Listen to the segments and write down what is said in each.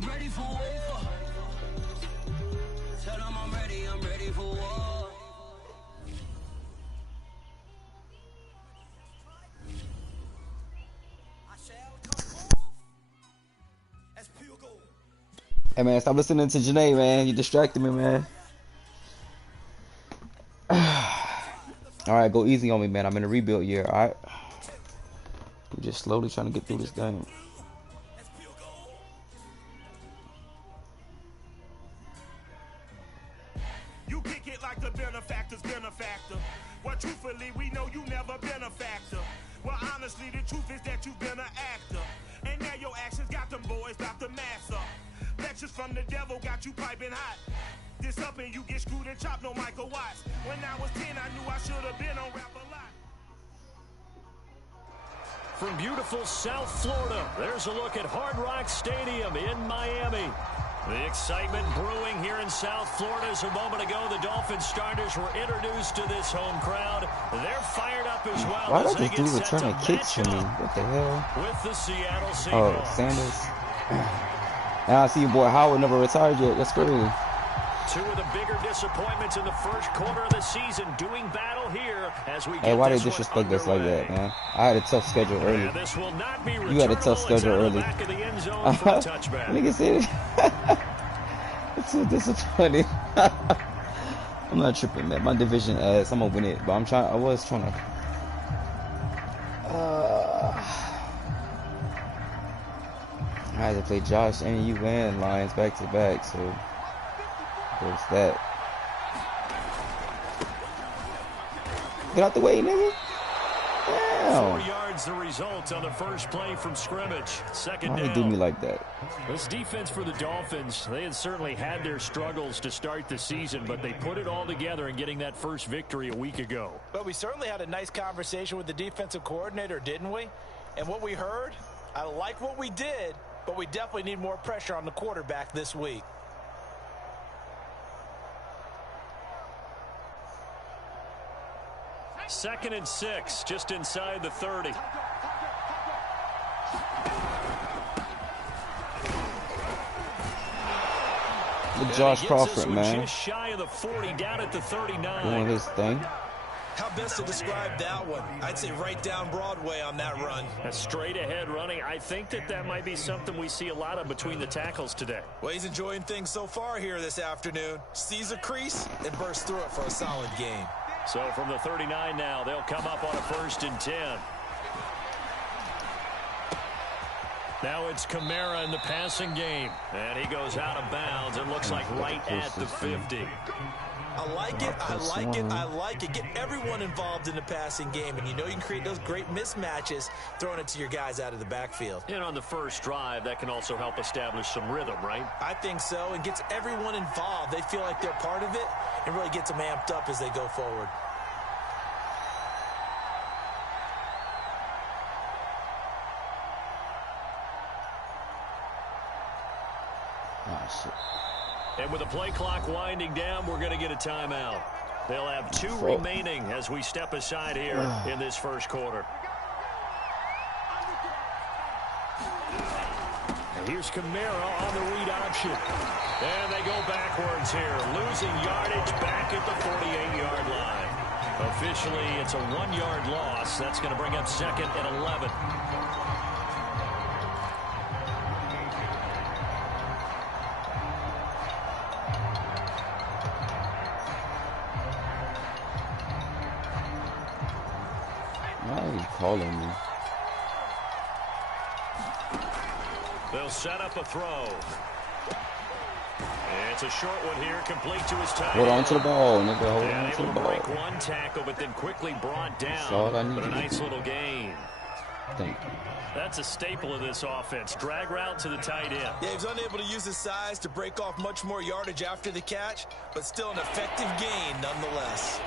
I'm ready for war. Tell them I'm ready for war. Hey man, stop listening to Janae, man. You distracted me, man. Alright, go easy on me, man. I'm in a rebuild year, alright? We're just slowly trying to get through this game. You kick it like the benefactor's benefactor. Well, truthfully, we know you never been a factor. Well, honestly, the truth is that you've been an actor. And now your actions got them boys about to mass up. Lectures from the devil got you piping hot. This up and you get screwed and chopped, no Michael Watts. When I was 10, I knew I should have been on rap a lot. From beautiful South Florida, there's a look at Hard Rock Stadium in Miami. The excitement brewing here in South Florida as a moment ago the Dolphins starters were introduced to this home crowd. They're fired up as well. Why did this dude return kicks for me? What the hell? With the Seattle Seahawks. Oh, Sanders. Now I see your boy Howard never retired yet. That's crazy. Two of the bigger disappointments in the first quarter of the season doing battle here as we Hey, why they disrespect us like that, man? I had a tough schedule early. You had a tough schedule early. Nigga said it. It's so disappointing. I'm not tripping, man. My division ass, I'm gonna win it, but I was trying to. I had to play Josh and you and Lions back to back, so there's that. Get out the way, nigga. Damn. 4 yards the result on the first play from scrimmage. Second Why down. they do me like that? This defense for the Dolphins, they had certainly had their struggles to start the season, but they put it all together in getting that first victory a week ago. But we certainly had a nice conversation with the defensive coordinator, didn't we? And what we heard, I like what we did, but we definitely need more pressure on the quarterback this week. Second and 6, just inside the 30. With Josh Crawford, man. Just shy of the 40, down at the 39. Doing his thing. How best to describe that one? I'd say right down Broadway on that run. A straight ahead running. I think that might be something we see a lot of between the tackles today. Well, he's enjoying things so far here this afternoon. Sees a crease and bursts through it for a solid game. So from the 39 now, they'll come up on a 1st and 10. Now it's Kamara in the passing game. And he goes out of bounds. It looks like right at the 50. I like it, I like it, I like it. Get everyone involved in the passing game, and you know you can create those great mismatches throwing it to your guys out of the backfield. And on the first drive, that can also help establish some rhythm, right? I think so, and gets everyone involved. They feel like they're part of it and really gets them amped up as they go forward. Oh, shit. And with the play clock winding down, we're going to get a timeout. They'll have 2 remaining as we step aside here in this first quarter. And here's Kamara on the read option. And they go backwards here, losing yardage back at the 48-yard line. Officially, it's a 1-yard loss. That's going to bring up 2nd and 11. Why are you calling me? They'll set up a throw. It's a short one here, complete to his tight end. Hold on to the ball, nigga. Hold on to the Able to ball. break one tackle, but then quickly brought down. That's all I need But a to nice do. little gain. Thank you. That's a staple of this offense. Drag route to the tight end. Yeah, he's unable to use his size to break off much more yardage after the catch, but still an effective gain nonetheless.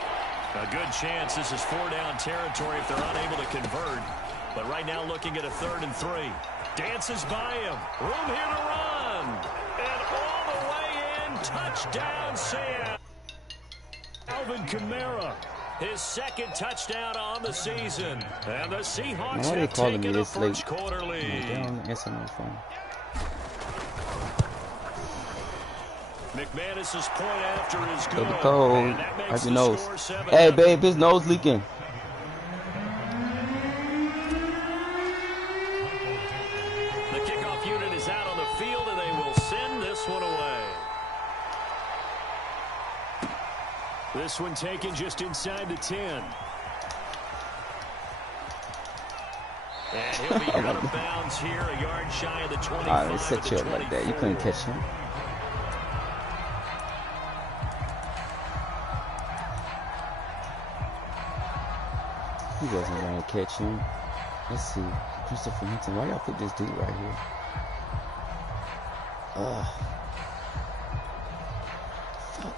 A good chance this is 4-down territory if they're unable to convert. But right now looking at a 3rd and 3. Dances by him. Room here to run. And all the way in. Touchdown, Sam. Alvin Kamara. His 2nd touchdown on the season. And the Seahawks Why are they have calling me taken a this late? first quarter lead. They don't answer my phone. McManus's point after is good. Baby Cole, And that makes how's your the nose? score 7-0. Hey, babe, his nose leaking. The kickoff unit is out on the field, and they will send this one away. This one taken just inside the 10. And he'll be out of bounds here, a yard shy of the 25. Alright, they set you up like that. You couldn't catch him. He wasn't going to catch him. Let's see. Christopher Hinton. Why y'all put this dude right here? Fuck.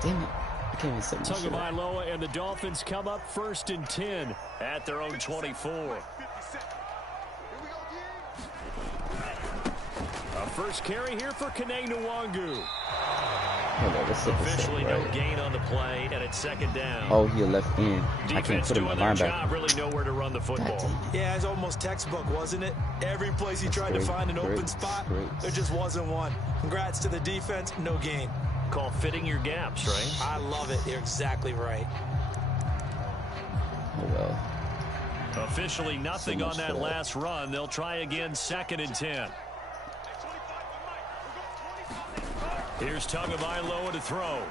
Damn it. I can't even set my shit up. Tagovailoa and the Dolphins come up 1st and 10 at their own 24. A first carry here for Kene Nwangu. Officially no gain on the play, and it's 2nd down. Oh, he left in. I can't Defense put him doing in their linebacker. job, really nowhere to run the football. Yeah, it's almost textbook, wasn't it? Every place he tried to find an open spot, there just wasn't one. Congrats to the defense, no gain. Called fitting your gaps, right? I love it. You're exactly right. Oh, well. Officially nothing on that last run. They'll try again 2nd and 10. Here's Tagovailoa to throw.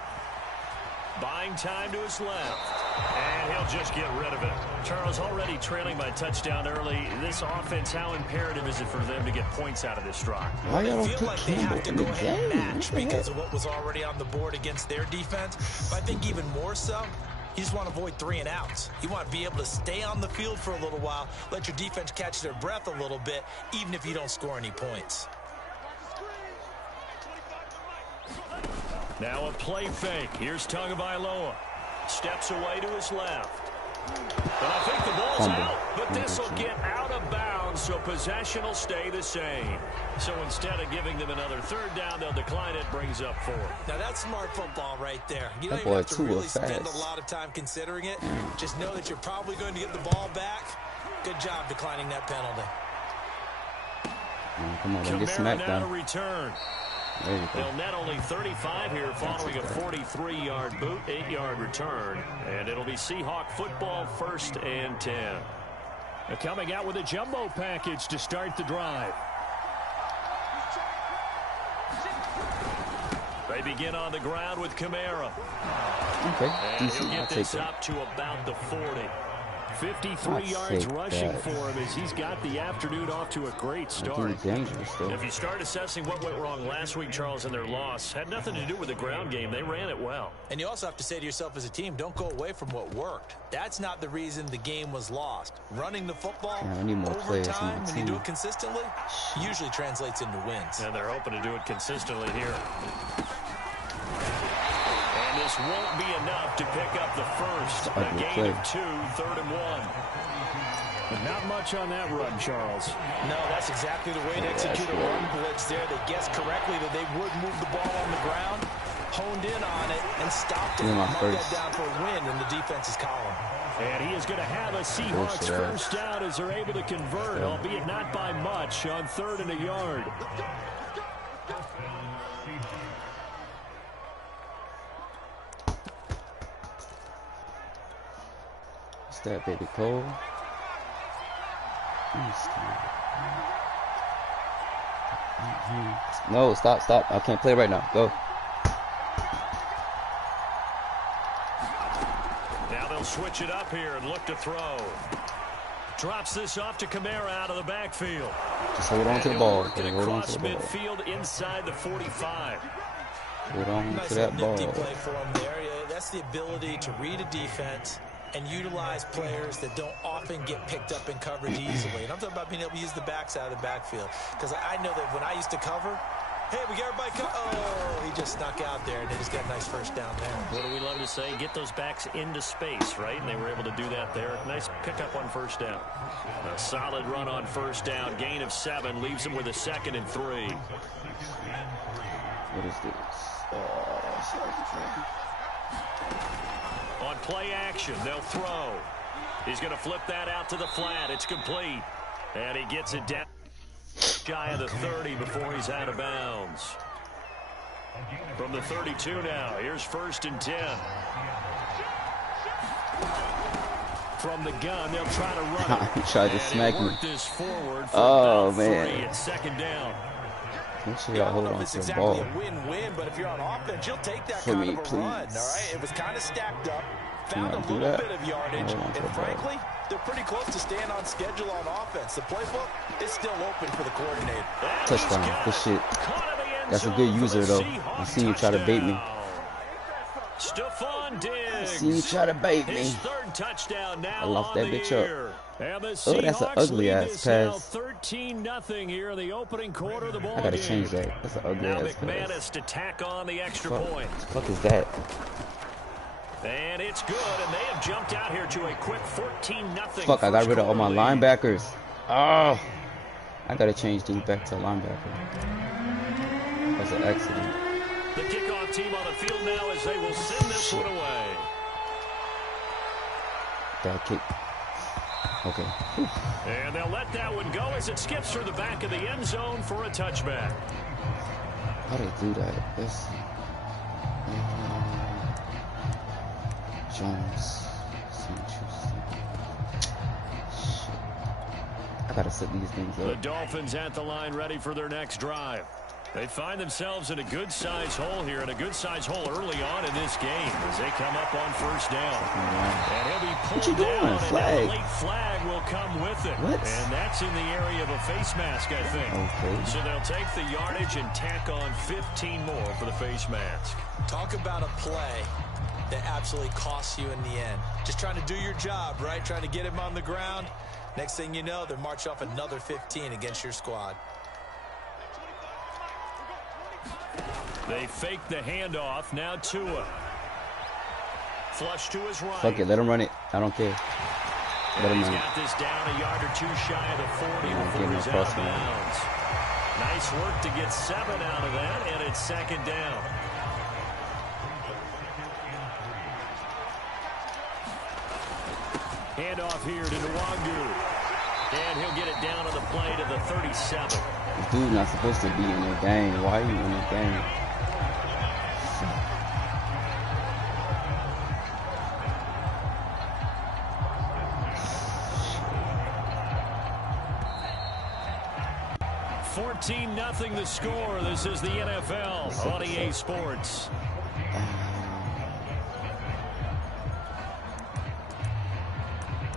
Buying time to his left. And he'll just get rid of it. Charles, already trailing by touchdown early. This offense, how imperative is it for them to get points out of this drive? Why y'all They don't feel put like they Campbell have to in go the ahead and game? match because of what was already on the board against their defense. But I think even more so, you just want to avoid 3 and outs. You want to be able to stay on the field for a little while, let your defense catch their breath a little bit, even if you don't score any points. Now a play fake. Here's Tagovailoa. Steps away to his left. But I think the ball's out. But this will get out of bounds, so possession will stay the same. So instead of giving them another 3rd down, they'll decline it, brings up 4. Now that's smart football right there. You don't That even boy have to really fast. spend a lot of time considering it. Just know that you're probably going to get the ball back. Good job declining that penalty. Come on, don't get smacked now to down. return. There you go. They'll net only 35 here following a 43-yard boot, 8-yard return. And it'll be Seahawk football 1st and 10. They're coming out with a jumbo package to start the drive. They begin on the ground with Kamara. Okay, And decent. he'll I'll get take this it. up to about the 40. 53 I'll yards take rushing that. for him as he's got the afternoon off to a great start. He's dangerous, though. If you start assessing what went wrong last week, Charles, in their loss, had nothing to do with the ground game. They ran it well. And you also have to say to yourself as a team, don't go away from what worked. That's not the reason the game was lost. Running the football Yeah, I need more over players in time, my when you do team. it consistently, usually translates into wins. And they're hoping to do it consistently here. And this won't be enough to pick up the first. A gain of 2, 3rd and 1. But not much on that run, Charles. No, that's exactly the way to execute a run blitz there. They guessed correctly that they would move the ball on the ground, honed in on it, and stopped it. Mark that down for a win in the defense's column. And he is going to have a Seahawks first down as they're able to convert, albeit not by much, on 3rd and a yard. What's that, baby Cole? No, stop. I can't play right now. Go. Now they'll switch it up here and look to throw. Drops this off to Kamara out of the backfield. Just hold on to the ball. Hold on to the ball. Midfield inside the 45. Hold on nice to that ball. Play for him there. Yeah, that's the ability to read a defense and utilize players that don't often get picked up in coverage easily. And I'm talking about being able to use the backside of the backfield. Because I know that when I used to cover, hey, we got everybody oh, he just snuck out there, and they just got a nice first down there. What do we love to say? Get those backs into space, right? And they were able to do that there. Nice pickup on first down. A solid run on first down. Gain of 7 leaves them with a 2nd and 3. What is this? On play action, they'll throw. He's going to flip that out to the flat. It's complete. And he gets it down shy of the 30 before he's out of bounds. From the 32 now, here's 1st and 10. From the gun, they'll try to run it. He tried to smack me. Oh, man. It's 2nd down. Make sure y'all hold on to the ball. Exactly a win-win, but if you're on offense, you'll take that For kind me, of a please. run, all right? It was kind of stacked up, found a do little that? bit of yardage, Hold on to and the ball. frankly, they're pretty close to staying on schedule on offense. The playbook is still open for the coordinator. Touchdown. Good shit. That's a good user, though. I seen you try to bait me. Stephon Diggs. I seen you try to bait me. His 3rd touchdown now. I locked that bitch up. And the Oh, that's an ugly ass pass. 13-0 here in the opening quarter of the ball I gotta game. change that. That's an ugly Now ass McManus pass. to tack on the extra Fuck. point. Fuck is that? And it's good, and they have jumped out here to a quick 14-0. Fuck, I got rid of all my lead. linebackers. Oh, I gotta change these back to linebacker. That's an accident. The kickoff team on the field now as they will send this one away. That kick. Okay. Whew. And they'll let that one go as it skips through the back of the end zone for a touchback. How do they do that? Let's see. Jones. Shit. I gotta set these things The up. Dolphins at the line ready for their next drive. They find themselves in a good-sized hole here, and a good-sized hole early on in this game as they come up on 1st down. And he'll be pulled What you doing? down, Flag. and a late flag will come with it. What? And that's in the area of a face mask, I think. Okay. So they'll take the yardage and tack on 15 more for the face mask. Talk about a play that absolutely costs you in the end. Just trying to do your job, right? Trying to get him on the ground. Next thing you know, they're marching off another 15 against your squad. They fake the handoff. Now Tua. Flush to his right. Fuck it, let him run it. I don't care. Let him He's run it. got this down a yard or 2 shy of the 40 Yeah, before getting he's out across of the line. bounds. Nice work to get 7 out of that, and it's 2nd down. Handoff here to Nwangu. And he'll get it down on the play to the 37. This dude not supposed to be in the game. Why are you in the game? Nothing the score. This is the NFL on EA Sports.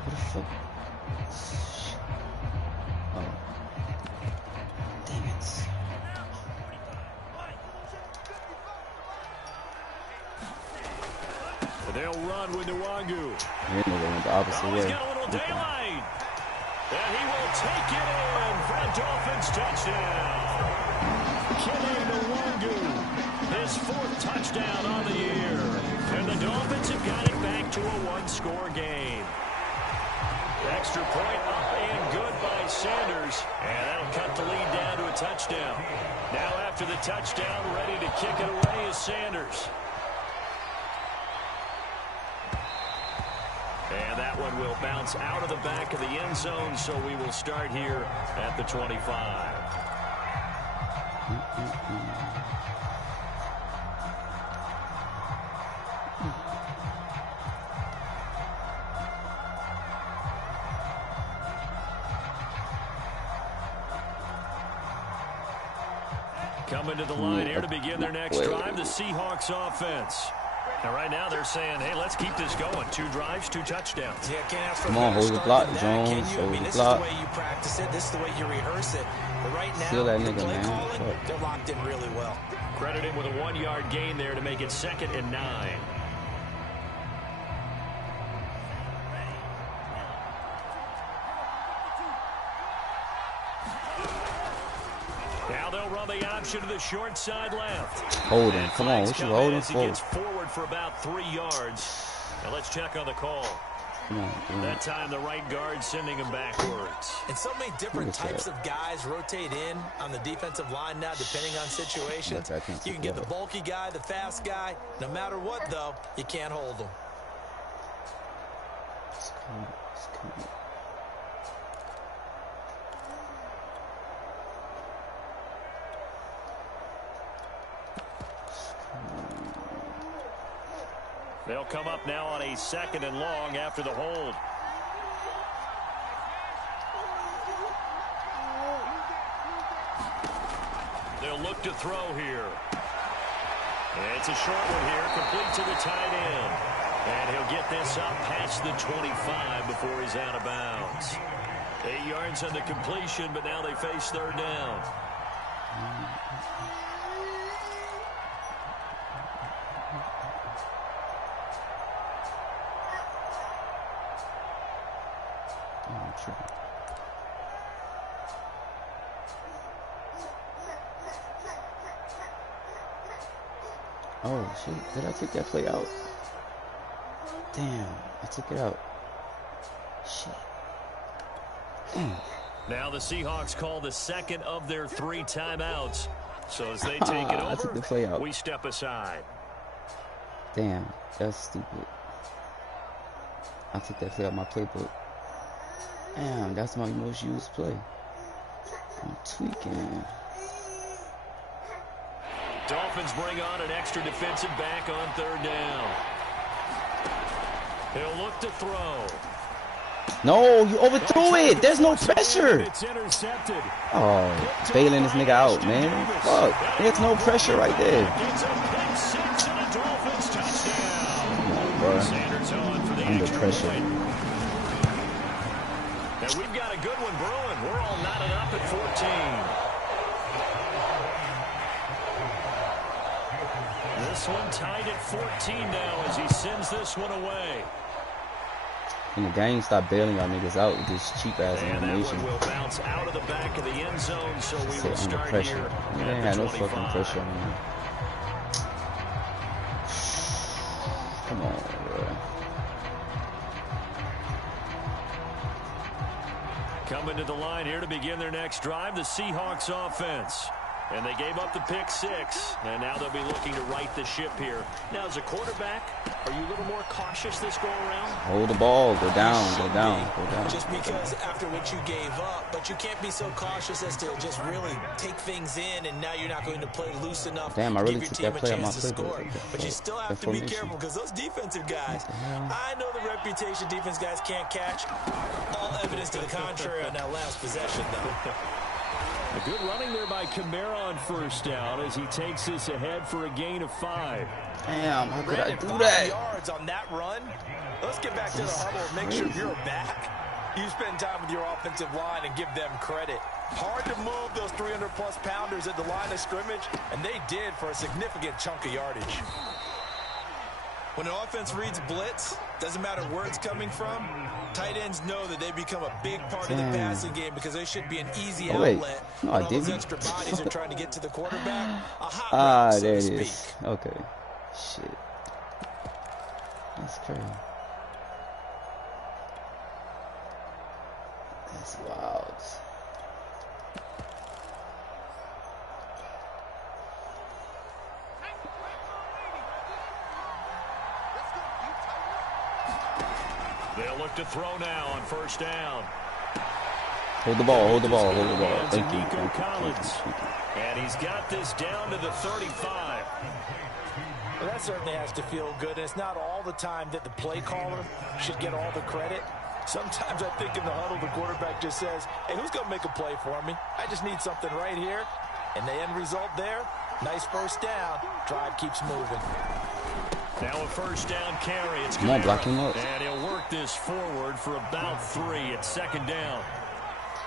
What the fuck? Oh. Damn it. They'll run with Nwangu. They went the opposite He's way. got a little daylight. And he will take it in for a Dolphins touchdown. Kenny Nwangu, his 4th touchdown on the year. And the Dolphins have got it back to a 1-score game. Extra point up and good by Sanders. And that'll cut the lead down to a touchdown. Now after the touchdown, ready to kick it away is Sanders. And that one will bounce out of the back of the end zone, so we will start here at the 25. Coming to the line here to begin their next drive, the Seahawks offense. And right now they're saying, hey, let's keep this going. 2 drives, 2 touchdowns. Yeah, can't ask for Come on, hold the block, Jones. I Hold mean, the this block. is the way you practice it. This is the way you rehearse it. But right now, Steal that the nigga, play man. calling, Fuck. they're locked in really well. Credit him with a 1-yard gain there to make it 2nd and 9. Now they'll run the option to the short side left. Hold him. Come on, what you holding As he for? gets forward for about 3 yards. Now let's check on the call. Come on, dude. That time the right guard sending him backwards. And so many different Look at types that. of guys rotate in on the defensive line now, depending on situations. Look, I can't You can keep get the up. bulky guy, the fast guy. No matter what, though, you can't hold them. It's cool. It's cool. They'll come up now on a 2nd and long after the hold. They'll look to throw here. It's a short one here, complete to the tight end. And he'll get this up past the 25 before he's out of bounds. 8 yards on the completion, but now they face 3rd down. Oh, shit. Did I take that play out? Damn, I took it out. Shit. Now the Seahawks call the 2nd of their 3 timeouts. So as they take it I took the play over, out. we step aside. Damn, that's stupid. I took that play out my playbook. Damn, that's my most used play. I'm tweaking. Dolphins bring on an extra defensive back on 3rd down. He'll look to throw. No, you overthrew it. There's no pressure. It's intercepted. Oh, bailing this nigga out, man. Fuck. There's no pressure right there. It's a pick 6 and a Dolphins touchdown. Come on, bro. Sanders on for the Under extra pressure. point. And we've got a good one brewing. We're all knotted up at 14. This one tied at 14 now as he sends this one away. And the gang stop bailing y'all niggas out with this cheap ass And that animation. one will bounce out of the back of the end zone, so we will Under start pressure. here They at ain't the had no 25. fucking pressure on me. Come on, bro. Coming to the line here to begin their next drive, the Seahawks offense. And they gave up the pick 6, and now they'll be looking to right the ship here. Now, as a quarterback, are you a little more cautious this go-around? Hold the ball. Go down. Go down. Go down. Just because after what you gave up, but you can't be so cautious as to just really take things in, and now you're not going to play loose enough. Damn, I really give took your that team play a on my chance to playbook. score. But you still have to be careful because those defensive guys, I know the reputation defense guys can't catch. All evidence to the contrary on that last possession, though. A good running there by Kamara on 1st down as he takes this ahead for a gain of 5. Damn, how could I do 5 that? yards on that run. Let's get back to the huddle and make sure you're back. You spend time with your offensive line and give them credit. Hard to move those 300-plus pounders at the line of scrimmage, and they did for a significant chunk of yardage. When an offense reads blitz, doesn't matter where it's coming from, tight ends know that they become a big part of the passing game because they should be an easy outlet No, when I all those didn't. extra bodies are trying to get to the quarterback. A hot Ah, route, so there to it speak. is. Okay. Shit. That's crazy. That's wild. They'll look to throw now on 1st down. Hold the ball. Hold the ball. Hold the ball. Hands Thank to you. Nico Thank you. Collins. Thank you. And he's got this down to the 35. Well, that certainly has to feel good. And it's not all the time that the play caller should get all the credit. Sometimes I think in the huddle, the quarterback just says, hey, who's going to make a play for me? I just need something right here. And the end result there, nice 1st down. Drive keeps moving. Now a 1st down carry. It's Come on, Kamara. block him up. And he'll work this forward for about 3. It's 2nd down.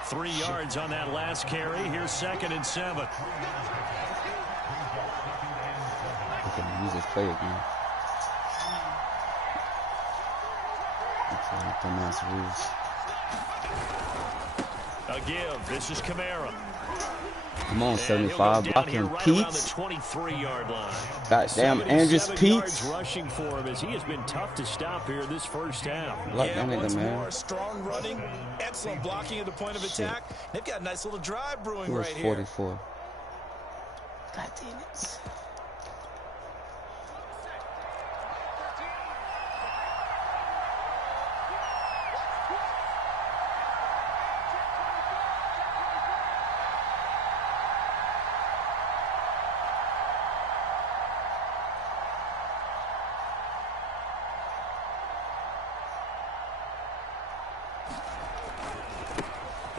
3 yards on that last carry. Here's 2nd and 7. I can use this play again. That's dumbass rules. A give. This is Kamara. Come on, And 75 he'll go down here blocking right around the Pete's. 23-yard line. Goddamn, Andrews 77 Pete's. yards rushing for him as he has been tough to stop here this 1st half. Block that once nigga, more, man. strong running, excellent blocking at the point of attack. They've got a nice little drive brewing He was right 44. here. God damn it.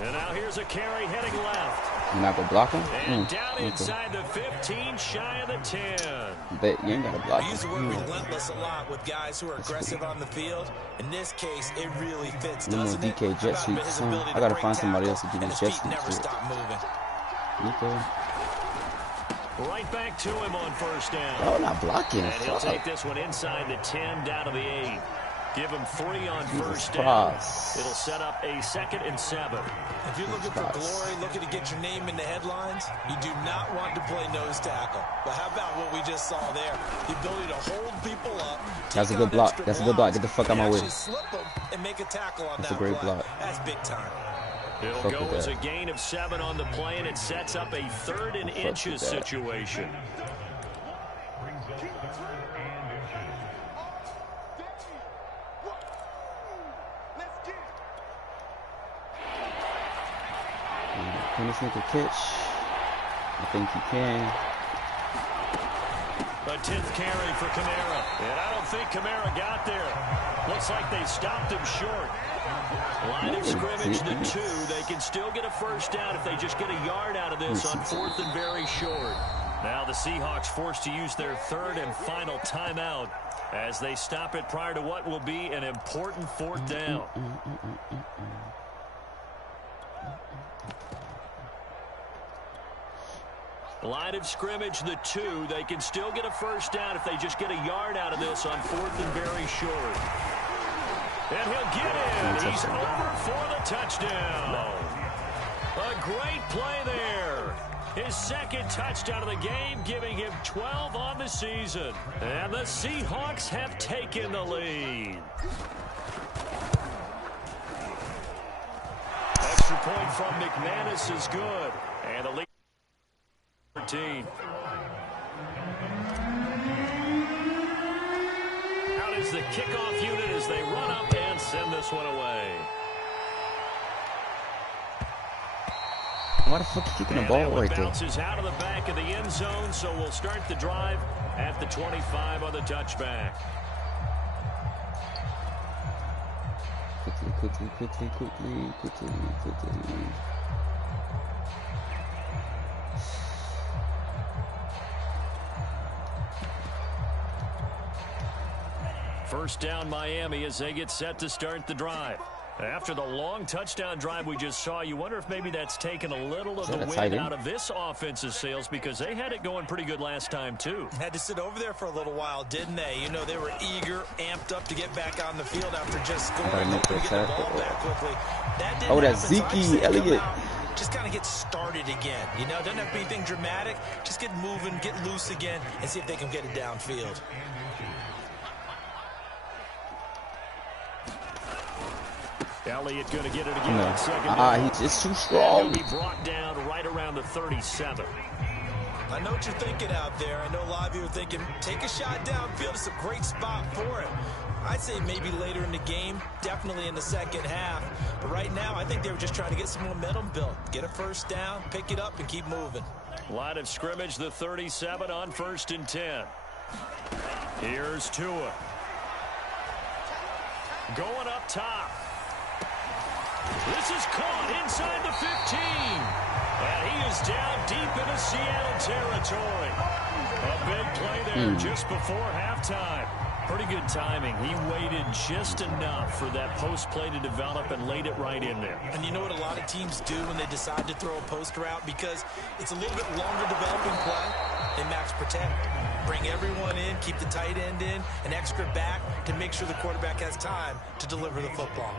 And now here's a carry heading left. You're not gonna block him? And down inside the 15, shy of the 10. But you ain't gotta block We use the him. word relentless a lot with guys who are aggressive on the field. In this case, it really fits, No more doesn't it? DK jet About sweeps, his son. ability I to gotta break find somebody else tackles, to do and these his jet feet sweeps. never stop moving. Nico. Right back to him on first down. Oh, not blocking. And he'll Fuck. take this one inside the 10, down to the 8. Give him 3 on Jesus first down. Christ. It'll set up a 2nd and 7. If you're looking for glory, looking to get your name in the headlines, you do not want to play nose tackle. But how about what we just saw there? The ability to hold people up. That's a good block. That's a good block. Get the fuck out of my way. Slip them and make a tackle on That's that a great play. block. That's big time. It'll Fuck go with as that. a gain of 7 on the play, and it sets up a 3rd and inches with that. situation. Can this nigga catch? I think he can. A 10th carry for Kamara. And I don't think Kamara got there. Looks like they stopped him short. Line of scrimmage, the 2. They can still get a first down if they just get a yard out of this on 4th and very short. Now the Seahawks forced to use their 3rd and final timeout as they stop it prior to what will be an important 4th down. Line of scrimmage, the 2. They can still get a first down if they just get a yard out of this on 4th and very short. And he'll get in. He's over for the touchdown. A great play there. His 2nd touchdown of the game, giving him 12 on the season. And the Seahawks have taken the lead. Extra point from McManus is good. And the lead 13. Out is the kickoff unit as they run up and send this one away. Why the fuck you kicking the ball right there? Bounces out of the back of the end zone, so we'll start the drive at the 25 on the touchback. Quickly. First down Miami as they get set to start the drive. After the long touchdown drive we just saw, you wonder if maybe that's taken a little of the wind out of this offensive sails, because they had it going pretty good last time too. Had to sit over there for a little while, didn't they? You know, they were eager, amped up to get back on the field after just scoring, hoping to get the ball back quickly. That didn't that's happen, Zeke Elliott. Just kind of get started again. You know, doesn't have to be anything dramatic. Just get moving, get loose again, and see if they can get it downfield. Elliott going to get it again on 2nd down. He's just too strong. He'll be brought down right around the 37. I know what you're thinking out there. I know a lot of you are thinking, take a shot downfield. It's a great spot for it. I'd say maybe later in the game, definitely in the second half. But right now, I think they were just trying to get some momentum built. Get a first down, pick it up, and keep moving. Line of scrimmage, the 37 on 1st and 10. Here's Tua. Going up top. This is caught inside the 15. And he is down deep into Seattle territory. A big play there just before halftime. Pretty good timing. He waited just enough for that post play to develop and laid it right in there. And you know what a lot of teams do when they decide to throw a post route? Because it's a little bit longer developing play. They max protect. Bring everyone in, keep the tight end in, an extra back to make sure the quarterback has time to deliver the football.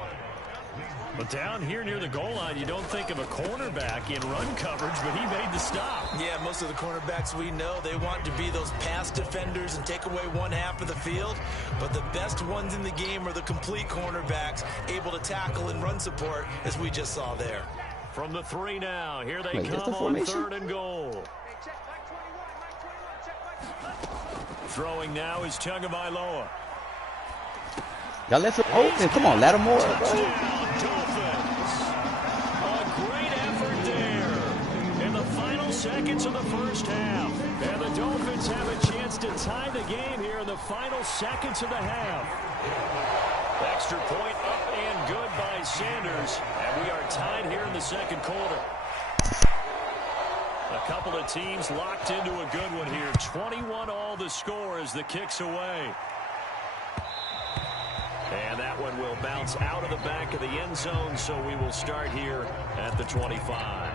But down here near the goal line, you don't think of a cornerback in run coverage, but he made the stop. Yeah, most of the cornerbacks we know, they want to be those pass defenders and take away one half of the field. But the best ones in the game are the complete cornerbacks, able to tackle and run support, as we just saw there. From the 3 now, here they come on 3rd and goal. Throwing now is Tagovailoa. Y'all left it open. Come on, Lattimore. Dolphins. A great effort there in the final seconds of the first half. And the Dolphins have a chance to tie the game here in the final seconds of the half. Extra point up and good by by Sanders, and we are tied here in the second quarter. A couple of teams locked into a good one here. 21 all the score as the kick's away. And that one will bounce out of the back of the end zone, so we will start here at the 25.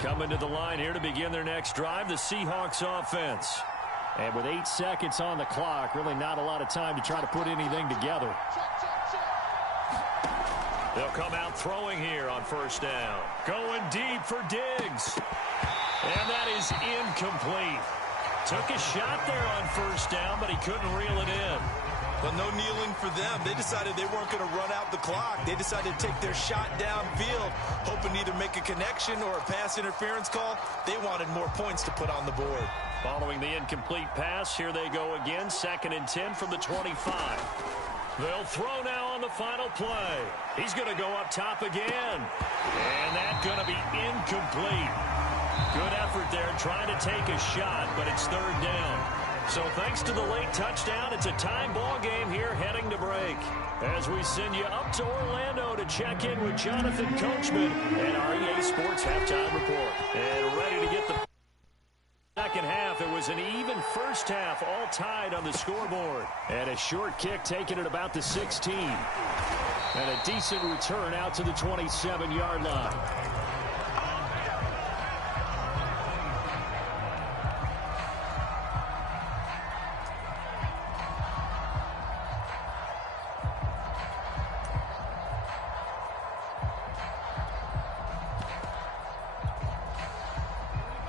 Coming to the line here to begin their next drive, the Seahawks offense. And with 8 seconds on the clock, really not a lot of time to try to put anything together. They'll come out throwing here on first down. Going deep for Diggs. And that is incomplete. Took a shot there on first down, but he couldn't reel it in. But no kneeling for them. They decided they weren't going to run out the clock. They decided to take their shot downfield, hoping to either make a connection or a pass interference call. They wanted more points to put on the board. Following the incomplete pass, here they go again, 2nd and 10 from the 25. They'll throw now on the final play. He's going to go up top again. And that's going to be incomplete. Good effort there, trying to take a shot, but it's 3rd down. So thanks to the late touchdown, it's a tie ball game here heading to break. As we send you up to Orlando to check in with Jonathan Coachman and our EA Sports Halftime Report. And ready to get the second half. It was an even first half, all tied on the scoreboard. And a short kick taken at about the 16. And a decent return out to the 27-yard line.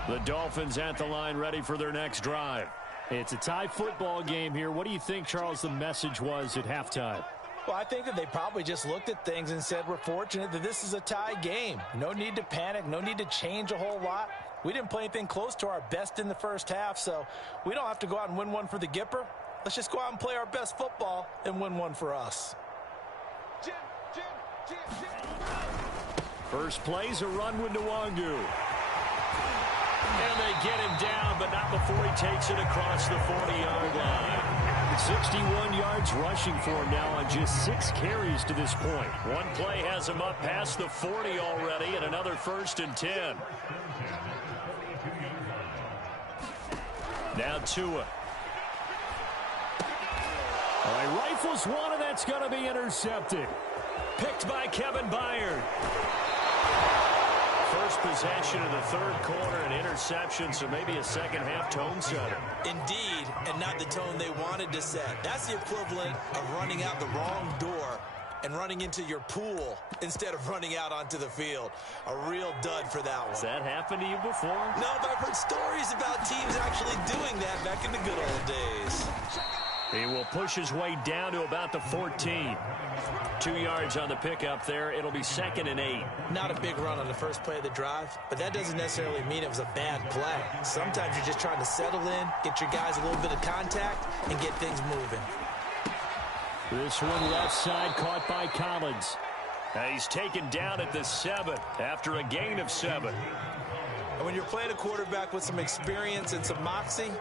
The Dolphins at the line, ready for their next drive. It's a tie football game here. What do you think, Charles, the message was at halftime? Well, I think that they probably just looked at things and said, we're fortunate that this is a tie game. No need to panic, no need to change a whole lot. We didn't play anything close to our best in the first half, so we don't have to go out and win one for the Gipper. Let's just go out and play our best football and win one for us. First play's a run with Nwangu. And they get him down, but not before he takes it across the 40-yard line. 61 yards rushing for him now on just 6 carries to this point. One play has him up past the 40 already, and another 1st and 10. Now Tua. All right, rifles one, and that's going to be intercepted. Picked by Kevin Byard. First possession of the 3rd quarter, an interception, so maybe a second-half tone setter. Indeed, and not the tone they wanted to set. That's the equivalent of running out the wrong door and running into your pool instead of running out onto the field. A real dud for that one. Has that happened to you before? No, but I've heard stories about teams actually doing that back in the good old days. He will push his way down to about the 14. 2 yards on the pickup there. It'll be 2nd and 8. Not a big run on the first play of the drive, but that doesn't necessarily mean it was a bad play. Sometimes you're just trying to settle in, get your guys a little bit of contact, and get things moving. This one left side caught by Collins. He's taken down at the 7 after a gain of 7. And when you're playing a quarterback with some experience and some moxie,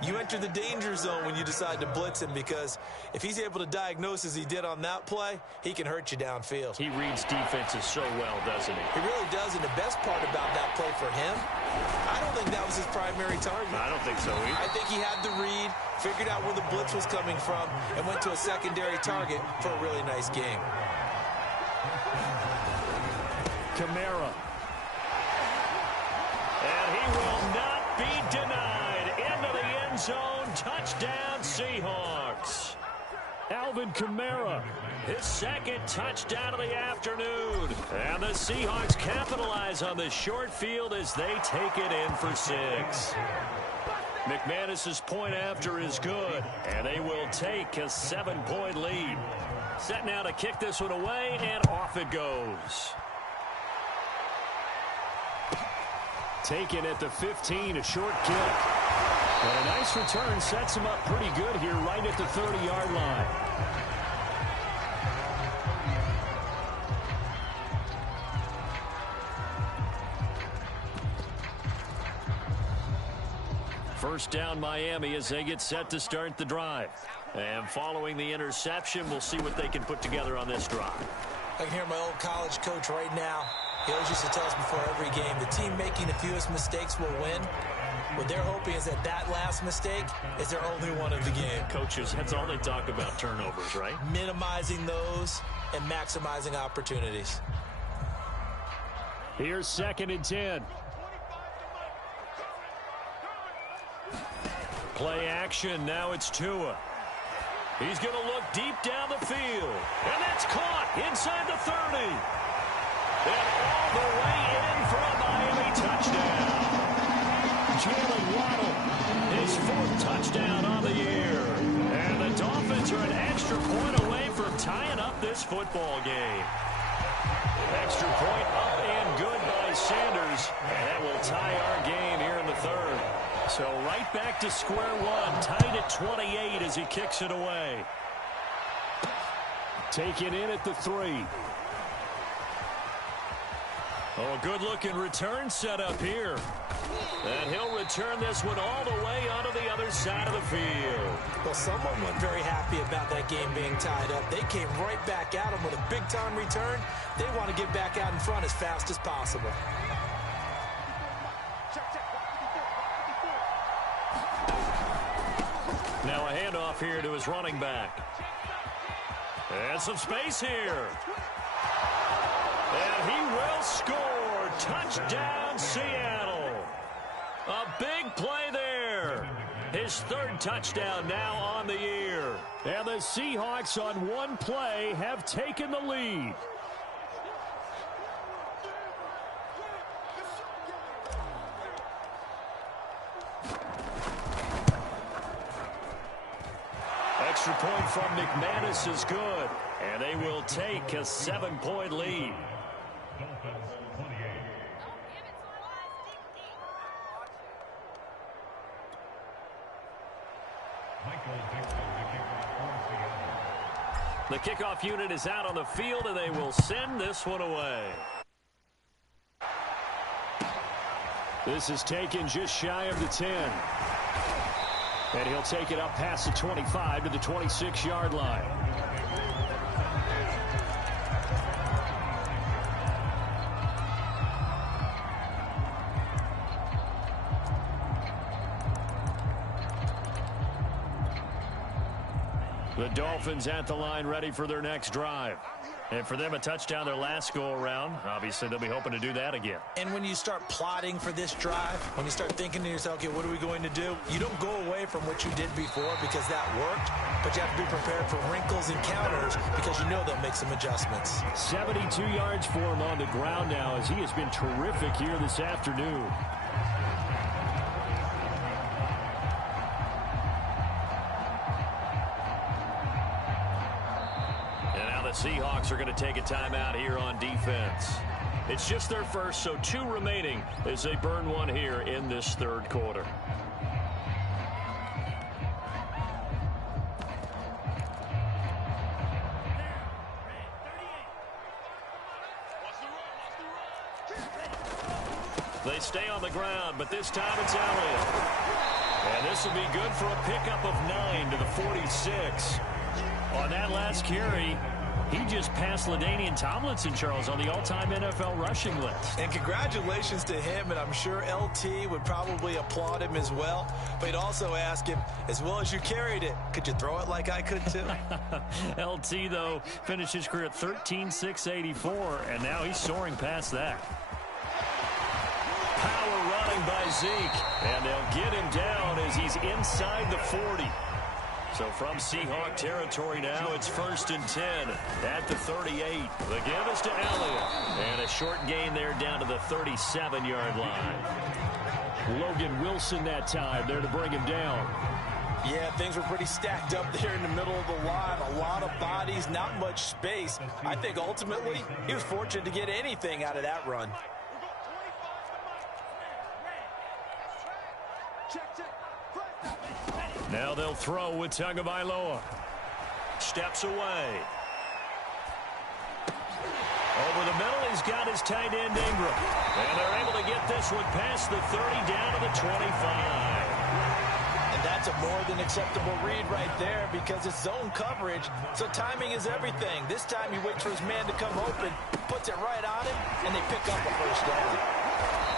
you enter the danger zone when you decide to blitz him, because if he's able to diagnose as he did on that play, he can hurt you downfield. He reads defenses so well, doesn't he? He really does, and the best part about that play for him, I don't think that was his primary target. I don't think so either. I think he had the read, figured out where the blitz was coming from, and went to a secondary target for a really nice game. Kamara. And he will not be denied. Into the end zone. Touchdown, Seahawks. Alvin Kamara, his 2nd touchdown of the afternoon. And the Seahawks capitalize on the short field as they take it in for 6. McManus's point after is good, and they will take a 7-point lead. Set now to kick this one away, and off it goes. Taken at the 15, a short kick. And a nice return sets him up pretty good here right at the 30-yard line. First down Miami as they get set to start the drive. And following the interception, we'll see what they can put together on this drive. I can hear my old college coach right now. He always used to tell us before every game, the team making the fewest mistakes will win. What they're hoping is that last mistake is their only one of the game. Coaches, that's all they talk about, turnovers, right? Minimizing those and maximizing opportunities. Here's 2nd and 10. Play action. Now it's Tua. He's going to look deep down the field. And that's caught inside the 30. And all the way in for a Miami touchdown. Jalen Waddle, his 4th touchdown on the year. And the Dolphins are an extra point away from tying up this football game. Extra point up and good by Sanders. And that will tie our game here in the 3rd. So right back to square one, tied at 28 as he kicks it away. Taken in at the 3. Oh, a good-looking return set up here. And he'll return this one all the way onto the other side of the field. Well, someone wasn't very happy about that game being tied up. They came right back at him with a big-time return. They want to get back out in front as fast as possible. Now a handoff here to his running back. And some space here. And he will score. Touchdown, Seattle. A big play there. His 3rd touchdown now on the year. And the Seahawks on one play have taken the lead. Extra point from McManus is good. And they will take a 7-point lead. The kickoff unit is out on the field, and they will send this one away. This is taken just shy of the 10. And he'll take it up past the 25 to the 26-yard line. The Dolphins at the line ready for their next drive. And for them, a touchdown their last go-around. Obviously, they'll be hoping to do that again. And when you start plotting for this drive, when you start thinking to yourself, okay, what are we going to do? You don't go away from what you did before because that worked, but you have to be prepared for wrinkles and counters because you know they'll make some adjustments. 72 yards for him on the ground now as he has been terrific here this afternoon. Seahawks are going to take a timeout here on defense. It's just their first, so 2 remaining as they burn one here in this 3rd quarter. They stay on the ground, but this time it's Elliott. And this will be good for a pickup of 9 to the 46. On that last carry, he just passed LaDainian Tomlinson, Charles, on the all-time NFL rushing list. And congratulations to him, and I'm sure LT would probably applaud him as well. But he'd also ask him, as well as you carried it, could you throw it like I could too? LT, though, finished his career at 13,684, and now he's soaring past that. Power running by Zeke, and they'll get him down as he's inside the 40. So from Seahawk territory now, it's 1st and 10 at the 38. The give is to Elliott. And a short gain there down to the 37-yard line. Logan Wilson that time there to bring him down. Yeah, things were pretty stacked up there in the middle of the line. A lot of bodies, not much space. I think ultimately he was fortunate to get anything out of that run. Now they'll throw with Tagovailoa. Steps away. Over the middle, he's got his tight end Ingram. And they're able to get this one past the 30 down to the 25. And that's a more than acceptable read right there because it's zone coverage, so timing is everything. This time he waits for his man to come open, puts it right on him, and they pick up a first down.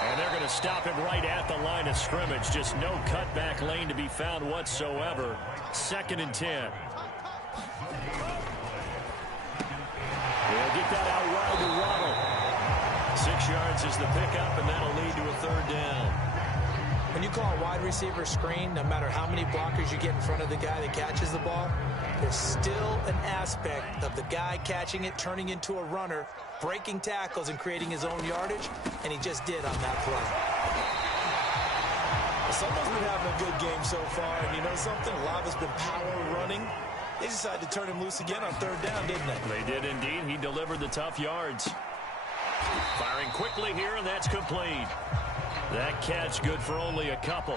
And they're going to stop him right at the line of scrimmage. Just no cutback lane to be found whatsoever. 2nd and 10. They'll get that out wide to Waddle. 6 yards is the pickup, and that'll lead to a 3rd down. When you call a wide receiver screen, no matter how many blockers you get in front of the guy that catches the ball, there's still an aspect of the guy catching it, turning into a runner, breaking tackles and creating his own yardage, and he just did on that play. Someone's been having a good game so far, and you know something? A lot has been power running. They decided to turn him loose again on 3rd down, didn't they? They did indeed. He delivered the tough yards. Firing quickly here, and that's complete. That catch good for only a couple.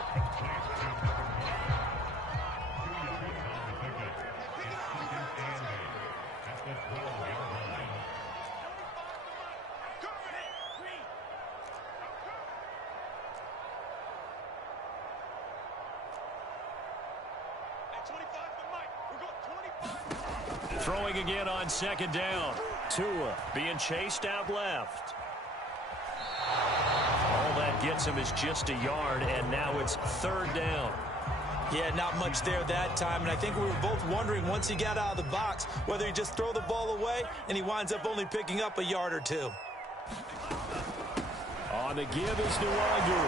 Throwing again on 2nd down. Tua being chased out left. All that gets him is just a yard, and now it's 3rd down. Yeah, not much there that time, and I think we were both wondering once he got out of the box whether he'd just throw the ball away, and he winds up only picking up a yard or 2. On the give is Nwangu.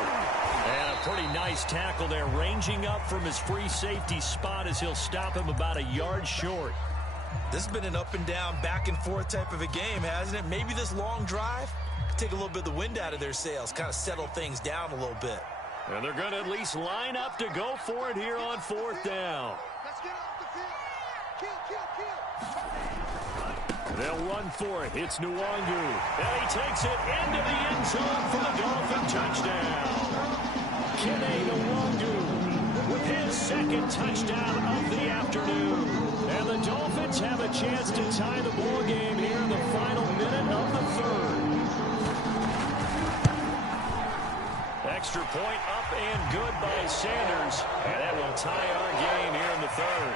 And a pretty nice tackle there, ranging up from his free safety spot as he'll stop him about a yard short. This has been an up and down, back and forth type of a game, hasn't it? Maybe this long drive could take a little bit of the wind out of their sails, kind of settle things down a little bit. And they're going to at least line up to go for it here on 4th down. Let's get off the field. Kill. They'll run for it. It's Nwangu. And he takes it into the end zone for the Dolphin touchdown. Kene Nwangu with his 2nd touchdown of the afternoon. And the Dolphins have a chance to tie the ball game here in the final minute of the 3rd. Extra point up and good by Sanders. And that will tie our game here in the 3rd.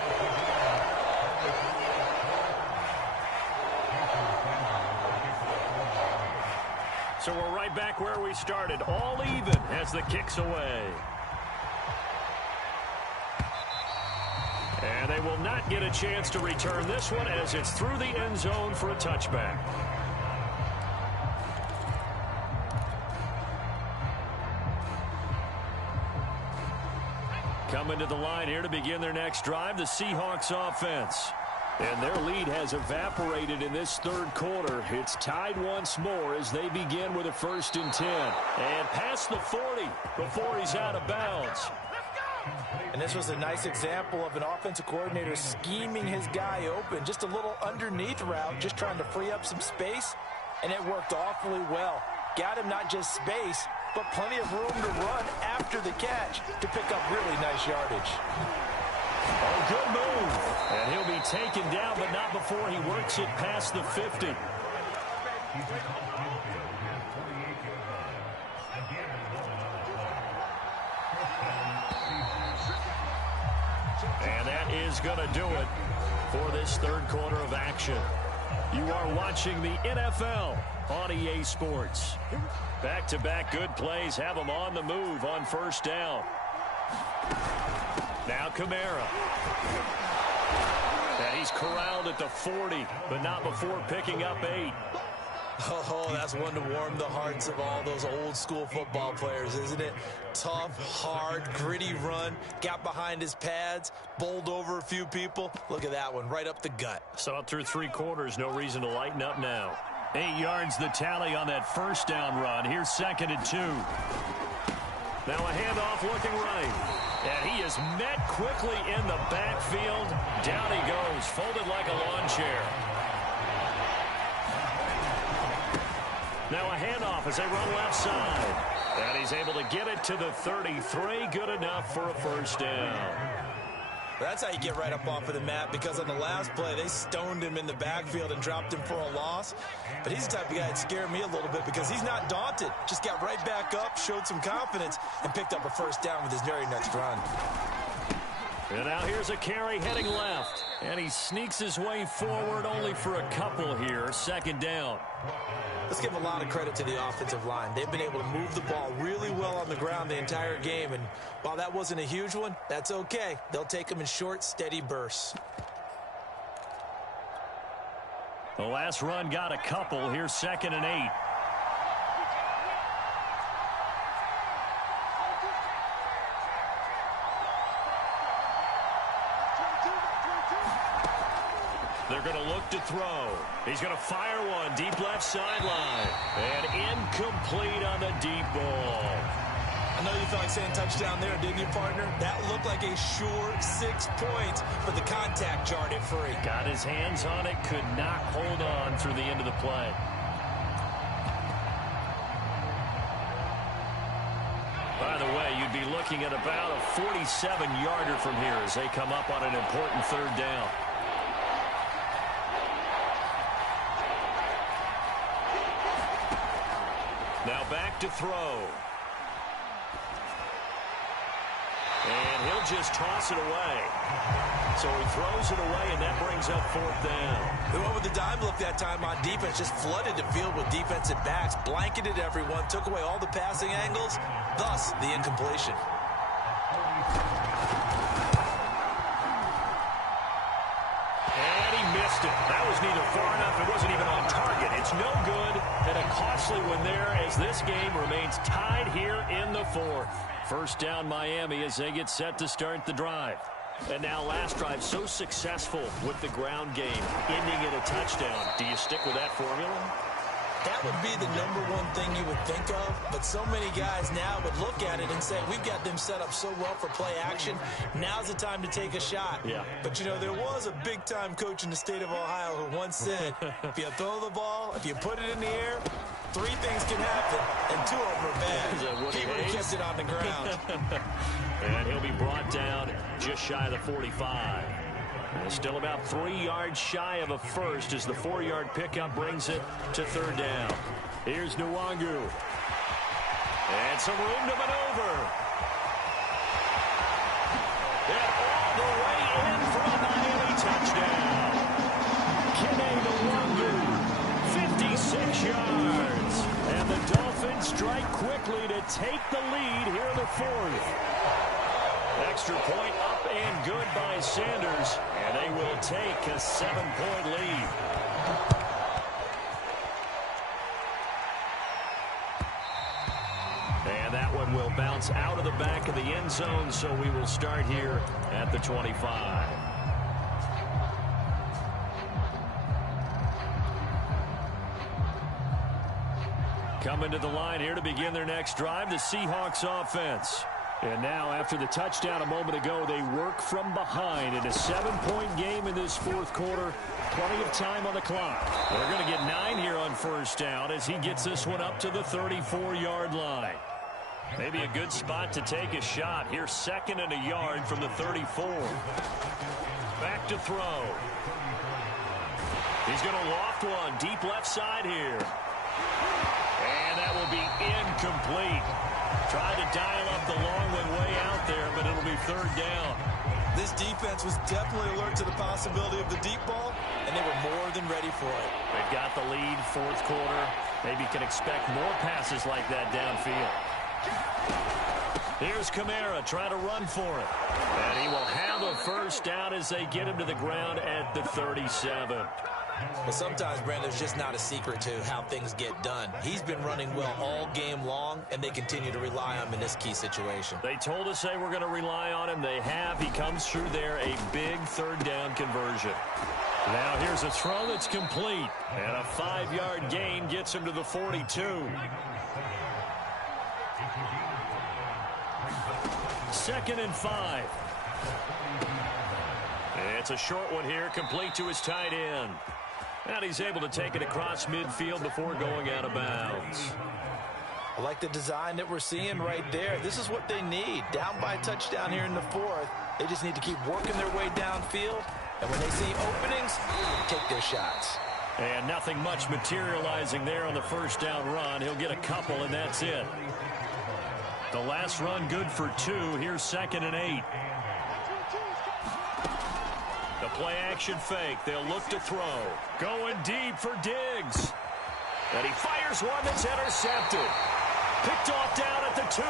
So we're right back where we started, all even as the kick's away. And they will not get a chance to return this one as it's through the end zone for a touchback. Coming to the line here to begin their next drive, the Seahawks offense. And their lead has evaporated in this 3rd quarter. It's tied once more as they begin with a 1st and 10. And past the 40 before he's out of bounds. And this was a nice example of an offensive coordinator scheming his guy open. Just a little underneath route, just trying to free up some space. And it worked awfully well. Got him not just space, but plenty of room to run after the catch to pick up really nice yardage. Oh, good move. And he'll be taken down, but not before he works it past the 50. And that is going to do it for this 3rd quarter of action. You are watching the NFL on EA Sports. Back-to-back good plays have them on the move on 1st down. Now Kamara. And he's corralled at the 40, but not before picking up 8. Oh, that's one to warm the hearts of all those old school football players, isn't it? Tough, hard, gritty run, got behind his pads, bowled over a few people. Look at that one, right up the gut. So up through 3 quarters, no reason to lighten up now. 8 yards the tally on that 1st down run. Here's 2nd and 2. Now a handoff looking right. And he is met quickly in the backfield. Down he goes, folded like a lawn chair. Now a handoff as they run left side. And he's able to get it to the 33. Good enough for a 1st down. That's how you get right up off of the mat, because on the last play, they stoned him in the backfield and dropped him for a loss. But he's the type of guy that scared me a little bit because he's not daunted. Just got right back up, showed some confidence, and picked up a 1st down with his very next run. And now here's a carry heading left. And he sneaks his way forward only for a couple here. Second down. Let's give a lot of credit to the offensive line. They've been able to move the ball really well on the ground the entire game. And while that wasn't a huge one, that's okay. They'll take them in short, steady bursts. The last run got a couple. Here's 2nd and 8. They're going to look to throw. He's going to fire one deep left sideline. And incomplete on the deep ball. I know you felt like saying touchdown there, didn't you, partner? That looked like a sure 6 points, but the contact jarred it free. Got his hands on it, could not hold on through the end of the play. By the way, you'd be looking at about a 47-yarder from here as they come up on an important 3rd down. Now back to throw. And he'll just toss it away. So he throws it away, and that brings up 4th down. They went with the dime look that time on defense, just flooded the field with defensive backs, blanketed everyone, took away all the passing angles, thus the incompletion. And he missed it. That was neither far enough. It wasn't even on target. It's no good, and a costly one there as this game remains tied here in the 4th. First down Miami as they get set to start the drive. And now last drive so successful with the ground game, ending in a touchdown. Do you stick with that formula? That would be the #1 thing you would think of, but so many guys now would look at it and say, we've got them set up so well for play action, now's the time to take a shot. Yeah. But, you know, there was a big-time coach in the state of Ohio who once said, if you throw the ball, if you put it in the air, 3 things can happen, and 2 of them are bad. He would have kept it on the ground. And he'll be brought down just shy of the 45. And still about 3 yards shy of a first as the 4-yard pickup brings it to 3rd down. Here's Nwangu. And some room to maneuver. And all the way in for a Miami touchdown. Kene Nwangu, 56 yards. And the Dolphins strike quickly to take the lead here in the 4th. Extra point up and good by Sanders, and they will take a 7-point lead. And that one will bounce out of the back of the end zone, so we will start here at the 25. Coming to the line here to begin their next drive, the Seahawks offense. And now, after the touchdown a moment ago, they work from behind in a 7-point game in this 4th quarter. Plenty of time on the clock. They're going to get 9 here on 1st down as he gets this one up to the 34-yard line. Maybe a good spot to take a shot. Here's 2nd and a yard from the 34. Back to throw. He's going to loft one deep left side here. And that will be incomplete. Tried to dial up the long one way out there, but it'll be 3rd down. This defense was definitely alert to the possibility of the deep ball, and they were more than ready for it. They've got the lead, 4th quarter. Maybe can expect more passes like that downfield. Here's Kamara trying to run for it. And he will have a 1st down as they get him to the ground at the 37. Well, sometimes, Brandon, there's just not a secret to how things get done. He's been running well all game long, and they continue to rely on him in this key situation. They told us they were going to rely on him. They have. He comes through there, a big 3rd down conversion. Now here's a throw that's complete, and a 5-yard gain gets him to the 42. 2nd and 5. It's a short one here, complete to his tight end. And he's able to take it across midfield before going out of bounds. I like the design that we're seeing right there. This is what they need. Down by a touchdown here in the 4th. They just need to keep working their way downfield. And when they see openings, take their shots. And nothing much materializing there on the 1st down run. He'll get a couple, and that's it. The last run good for 2. Here's 2nd and 8. play action fake. They'll look to throw. Going deep for Diggs. And he fires one that's intercepted. Picked off down at the 2.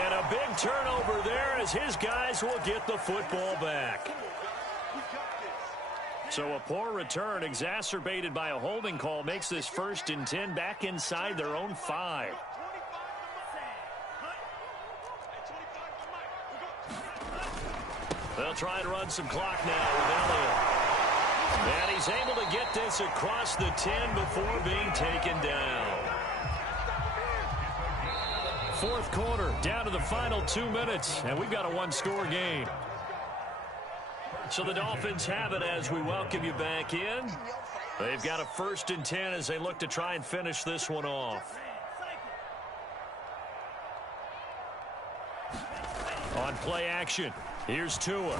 And a big turnover there as his guys will get the football back. So a poor return exacerbated by a holding call makes this 1st and 10 back inside their own 5. They'll try and run some clock now with Elliott. And he's able to get this across the 10 before being taken down. 4th quarter, down to the final 2 minutes, and we've got a 1-score game. So the Dolphins have it as we welcome you back in. They've got a 1st and 10 as they look to try and finish this one off. On play action, here's Tua. A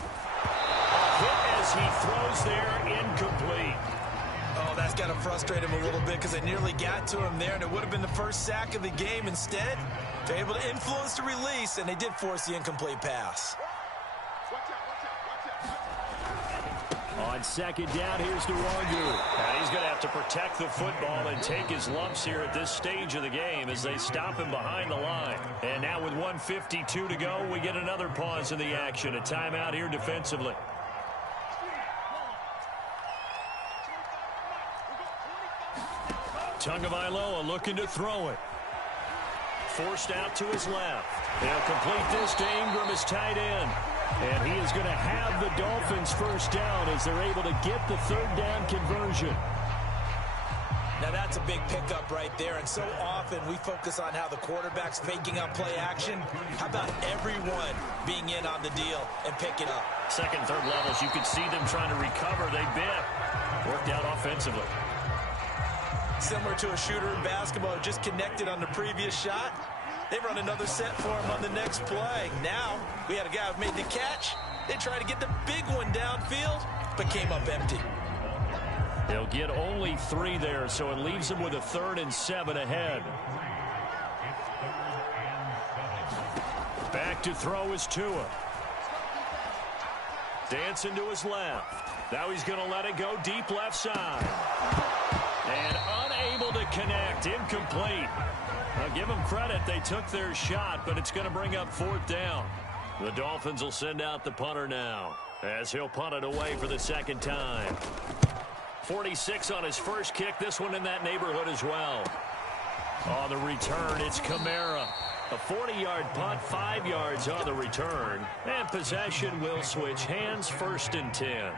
hit as he throws there, incomplete. Oh, that's got to frustrate him a little bit because they nearly got to him there, and it would have been the first sack of the game. Instead, they're able to influence the release, and they did force the incomplete pass. On 2nd down, here's Nwangu. And he's going to have to protect the football and take his lumps here at this stage of the game as they stop him behind the line. And now with 1:52 to go, we get another pause in the action. A timeout here defensively. Tagovailoa looking to throw it. Forced out to his left. They'll complete this to Ingram as tight end. And he is going to have the Dolphins first down as they're able to get the 3rd down conversion. Now that's a big pickup right there, and so often we focus on how the quarterback's faking up play action. How about everyone being in on the deal and picking up? 2nd, 3rd levels, you could see them trying to recover. They bit. Worked out offensively. Similar to a shooter in basketball who just connected on the previous shot. They run another set for him on the next play. Now, we had a guy who made the catch. They tried to get the big one downfield, but came up empty. They'll get only 3 there, so it leaves them with a 3rd and 7 ahead. Back to throw is Tua. Dancing to his left. Now he's going to let it go deep left side. And unable to connect. Incomplete. I'll give them credit. They took their shot, but it's going to bring up 4th down. The Dolphins will send out the punter now as he'll punt it away for the 2nd time. 46 on his first kick. This one in that neighborhood as well. On the return, it's Kamara. A 40-yard punt, 5 yards on the return. And possession will switch hands, 1st and 10.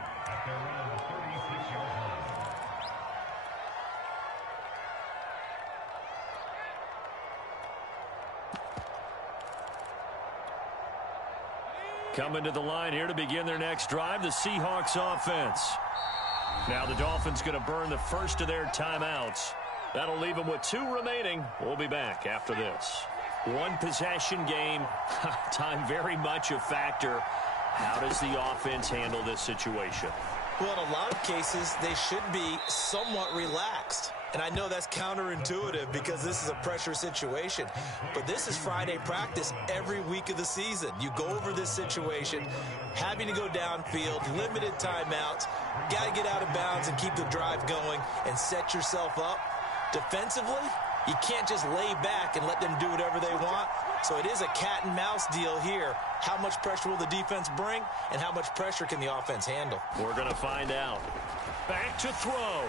Coming to the line here to begin their next drive, the Seahawks offense. Now the Dolphins going to burn the first of their timeouts. That'll leave them with 2 remaining. We'll be back after this. 1 possession game. Time very much a factor. How does the offense handle this situation? Well, in a lot of cases, they should be somewhat relaxed. And I know that's counterintuitive because this is a pressure situation. But this is Friday practice every week of the season. You go over this situation, having to go downfield, limited timeouts, got to get out of bounds and keep the drive going and set yourself up. Defensively, you can't just lay back and let them do whatever they want. So it is a cat and mouse deal here. How much pressure will the defense bring and how much pressure can the offense handle? We're going to find out. Back to throw.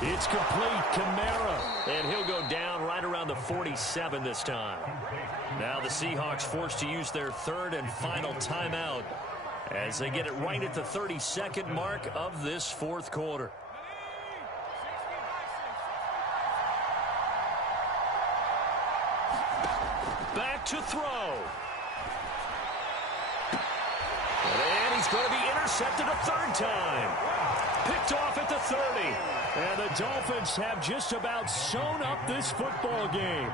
It's complete. Kamara. And he'll go down right around the 47 this time. Now the Seahawks forced to use their 3rd and final timeout as they get it right at the 32nd mark of this 4th quarter. Back to throw. And he's going to be intercepted a 3rd time. Picked off at the 30. And the Dolphins have just about sewn up this football game.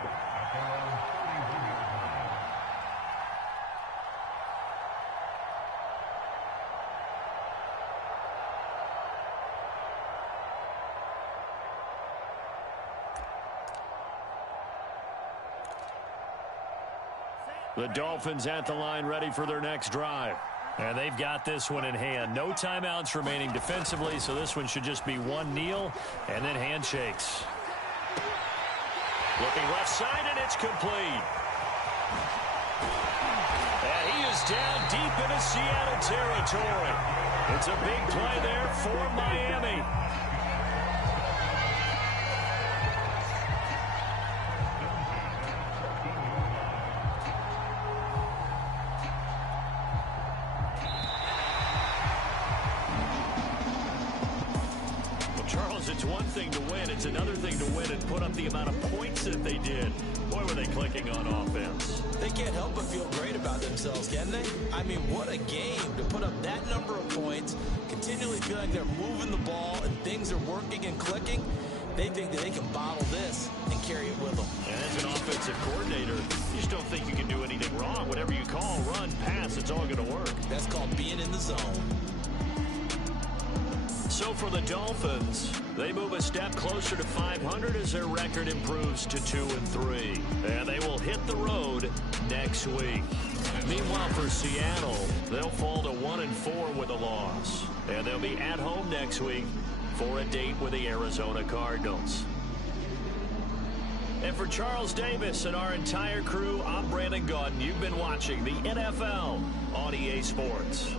The Dolphins at the line ready for their next drive. And they've got this one in hand. No timeouts remaining defensively, so this one should just be one kneel and then handshakes. Looking left side, and it's complete. And he is down deep into Seattle territory. It's a big play there for Miami. It's one thing to win. It's another thing to win and put up the amount of points that they did. Boy, were they clicking on offense. They can't help but feel great about themselves, can they? I mean, what a game to put up that number of points, continually feel like they're moving the ball and things are working and clicking. They think that they can bottle this and carry it with them. And as an offensive coordinator, you just don't think you can do anything wrong. Whatever you call, run, pass, it's all going to work. That's called being in the zone. So for the Dolphins, they move a step closer to 500 as their record improves to 2-3. And they will hit the road next week. Meanwhile, for Seattle, they'll fall to 1-4 with a loss. And they'll be at home next week for a date with the Arizona Cardinals. And for Charles Davis and our entire crew, I'm Brandon Gaudin. You've been watching the NFL on EA Sports.